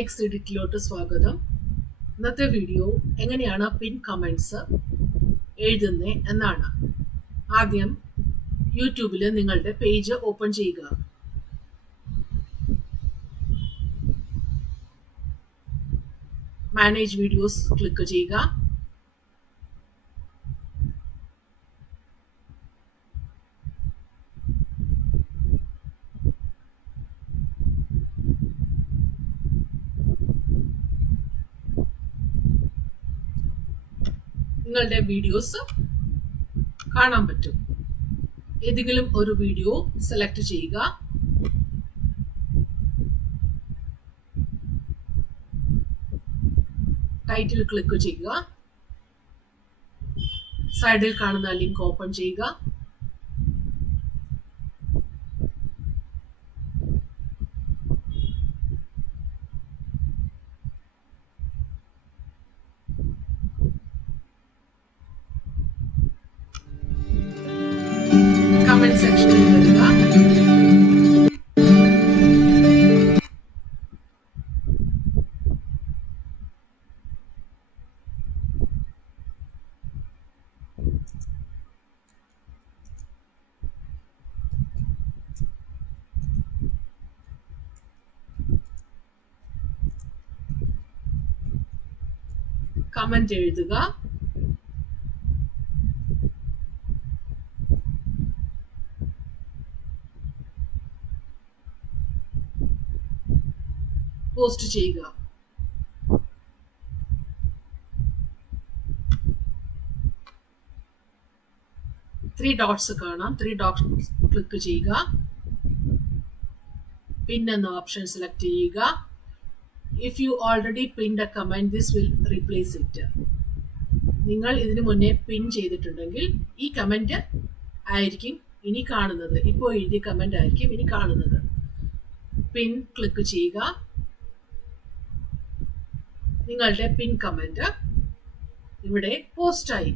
Makes എഡിറ്റിലോട്ട് സ്വാഗതം. ഇന്നത്തെ video എങ്ങനെയാണ് പിൻ കമൻറ്റ്സ് എഴുതുന്നത് എന്നാണ്. ആദ്യം യൂട്യൂബിൽ നിങ്ങളുടെ പേജ് ഓപ്പൺ ചെയ്യുക. മാനേജ് വീഡിയോസ് ക്ലിക്ക് ചെയ്യുക. നിങ്ങളുടെ വീഡിയോസ് കാണാൻ പറ്റും. ഏതെങ്കിലും ഒരു വീഡിയോ സെലക്ട് ചെയ്യുക. ടൈറ്റിൽ ക്ലിക്ക് ചെയ്യുക. സൈഡിൽ കാണുന്ന ലിങ്ക് ഓപ്പൺ ചെയ്യുക. കമന്റ് സെക്ഷനിൽ വരിക. കമന്റ് എഴുതുക. പോസ്റ്റ് ചെയ്യുക. ത്രീ ഡോട്ട്സ് കാണാം. ത്രീ ഡോട്ട്സ് ക്ലിക്ക് ചെയ്യുക. പിൻ എന്ന ഓപ്ഷൻ സെലക്ട് ചെയ്യുക. If you already pinned A comment this will replace it. നിങ്ങൾ ഇതിനു മുന്നേ പിൻ ചെയ്തിട്ടുണ്ടെങ്കിൽ ഈ കമന്റ് ആയിരിക്കും ഇനി കാണുന്നത്. ഇപ്പോൾ എഴുതിയ കമന്റ് ആയിരിക്കും ഇനി കാണുന്നത്. പിൻ ക്ലിക്ക് ചെയ്യുക. നിങ്ങളുടെ പിൻ കമന്റ് ഇവിടെ പോസ്റ്റായി.